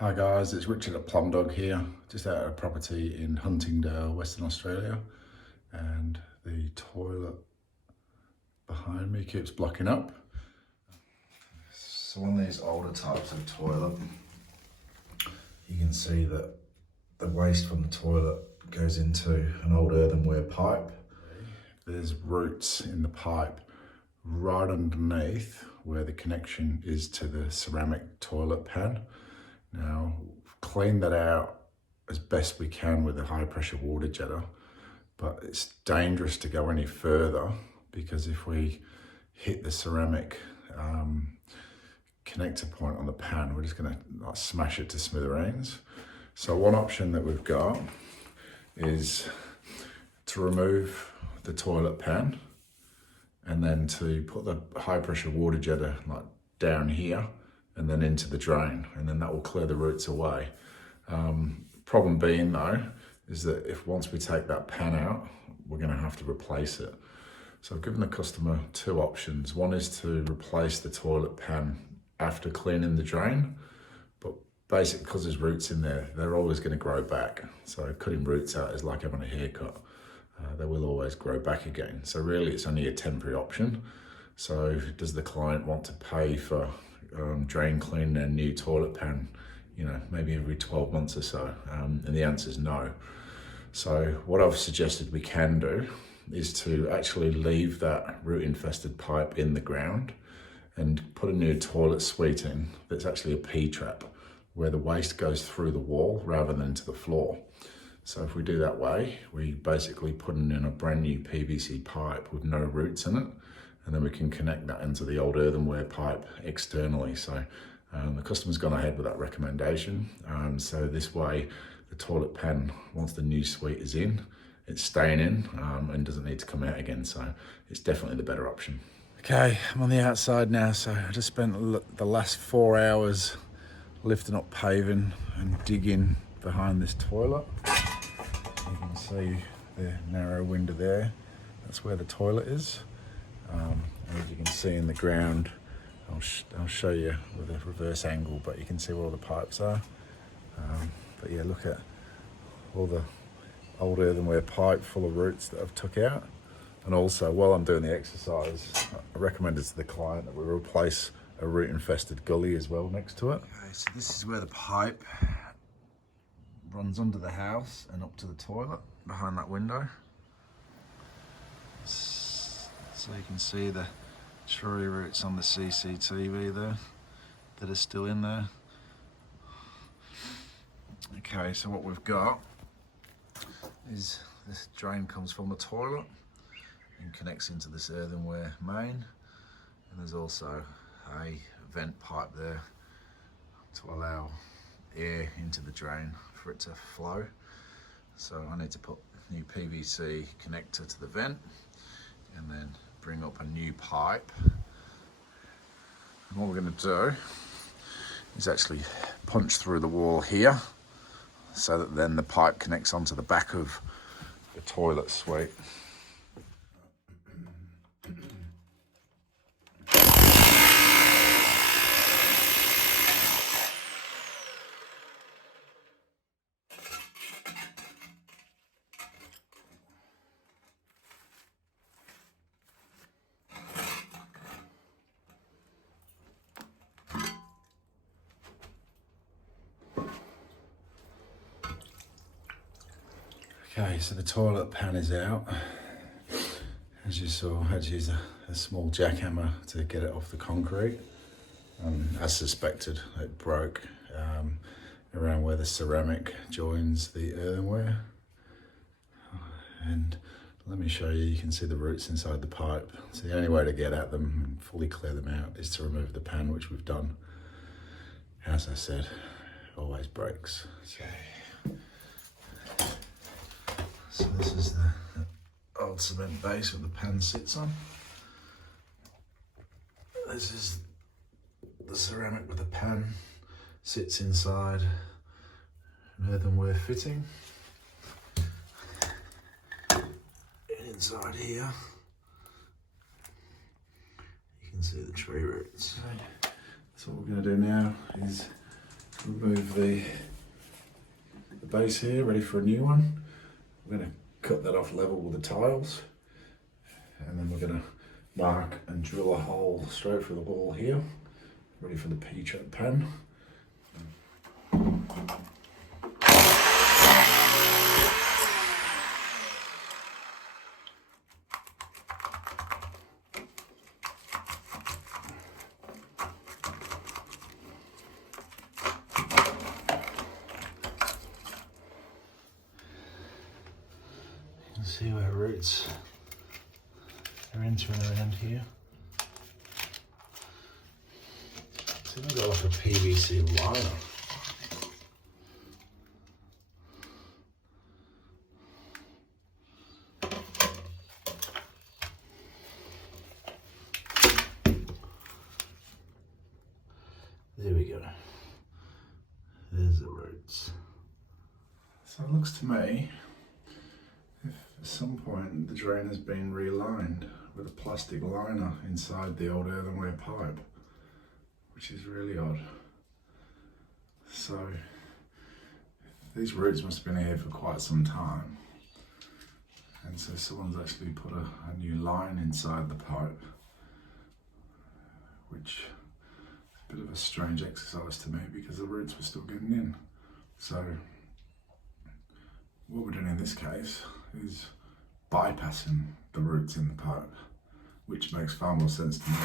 Hi guys, it's Richard at Plumbdog here, just out at a property in Huntingdale, Western Australia, and the toilet behind me keeps blocking up. So on these older types of toilet, you can see that the waste from the toilet goes into an old earthenware pipe. There's roots in the pipe right underneath where the connection is to the ceramic toilet pan. Now, clean that out as best we can with a high pressure water jetter, but it's dangerous to go any further because if we hit the ceramic connector point on the pan, we're just gonna smash it to smithereens. So one option that we've got is to remove the toilet pan and then to put the high pressure water jetter down here and then into the drain, and then that will clear the roots away. Problem being though, is that if once we take that pan out, we're gonna have to replace it. So I've given the customer two options. One is to replace the toilet pan after cleaning the drain, but basically because there's roots in there, they're always gonna grow back. So cutting roots out is like having a haircut. They will always grow back again. So really it's only a temporary option. So does the client want to pay for drain clean their new toilet pan, maybe every 12 months or so? And the answer is no. So what I've suggested we can do is to actually leave that root infested pipe in the ground and put a new toilet suite in that's actually a P-trap, where the waste goes through the wall rather than to the floor. So if we do that way, we basically put in a brand new PVC pipe with no roots in it, and then we can connect that into the old earthenware pipe externally. So the customer's gone ahead with that recommendation. So this way, the toilet pan, once the new suite is in, it's staying in and doesn't need to come out again. So it's definitely the better option. Okay, I'm on the outside now. So I just spent the last 4 hours lifting up paving and digging behind this toilet. You can see the narrow window there. That's where the toilet is. And as you can see in the ground, I'll show you with a reverse angle, but you can see where all the pipes are. But yeah, look at all the old earthenware pipe full of roots that I've took out. And also, while I'm doing the exercise, I recommended to the client that we replace a root infested gully as well next to it. Okay, so this is where the pipe runs under the house and up to the toilet behind that window. So you can see the tree roots on the CCTV there that are still in there. Okay, so what we've got is this drain comes from the toilet and connects into this earthenware main, and there's also a vent pipe there to allow air into the drain for it to flow. So I need to put new PVC connector to the vent and then bring up a new pipe. And what we're going to do is actually punch through the wall here so that then the pipe connects onto the back of the toilet suite. Okay, so the toilet pan is out. As you saw, I had to use a small jackhammer to get it off the concrete. As suspected, it broke around where the ceramic joins the earthenware. And let me show you, you can see the roots inside the pipe. So the only way to get at them and fully clear them out is to remove the pan, which we've done. As I said, it always breaks. So this is the old cement base where the pan sits on. This is the ceramic with the pan sits inside an earthenware fitting. And inside here, you can see the tree roots. Okay. So what we're going to do now is remove the base here, ready for a new one. We're going to cut that off level with the tiles, and then we're going to mark and drill a hole straight through the wall here, ready for the P-trap pan. See where roots are entering around here. So I've got like a PVC liner. There we go. There's the roots. So it looks to me, if at some point the drain has been relined with a plastic liner inside the old earthenware pipe, which is really odd. So these roots must have been here for quite some time, and so someone's actually put a new line inside the pipe, which is a bit of a strange exercise to me because the roots were still getting in. So what we're doing in this case is bypassing the roots in the pipe, which makes far more sense to me.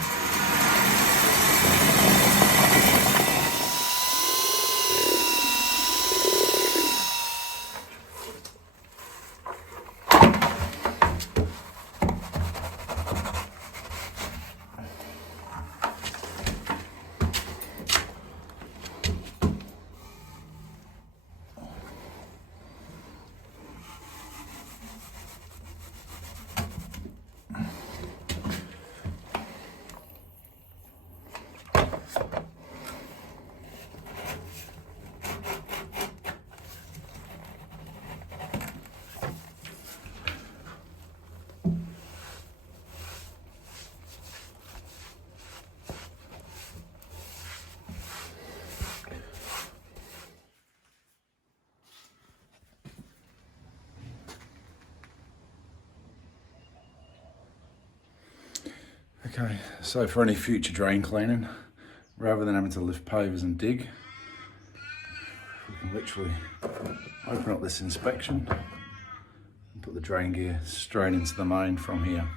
Okay, so for any future drain cleaning, rather than having to lift pavers and dig, we can literally open up this inspection and put the drain gear straight into the main from here.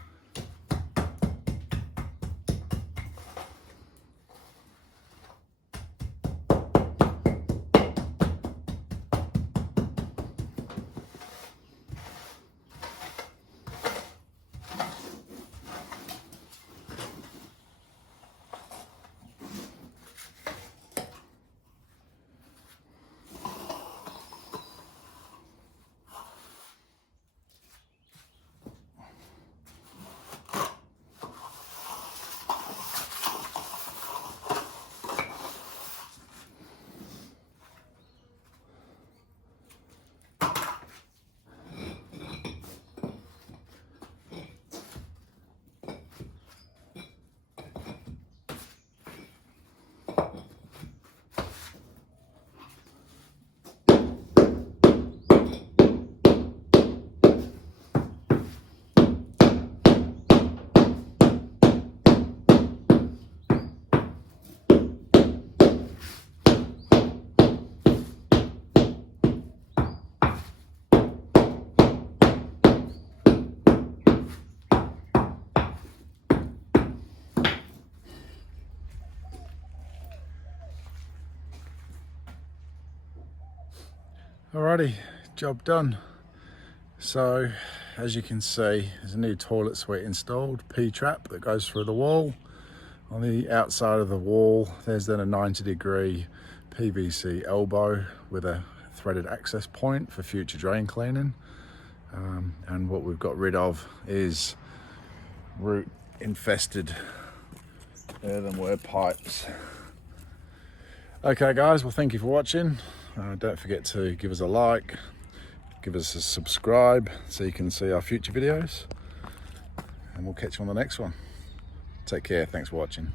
Alrighty, job done. So as you can see, there's a new toilet suite installed, P-trap that goes through the wall. On the outside of the wall, there's then a 90-degree PVC elbow with a threaded access point for future drain cleaning. And what we've got rid of is root infested earthenware pipes. Okay guys, well thank you for watching. Don't forget to give us a like, give us a subscribe so you can see our future videos, and we'll catch you on the next one. Take care, thanks for watching.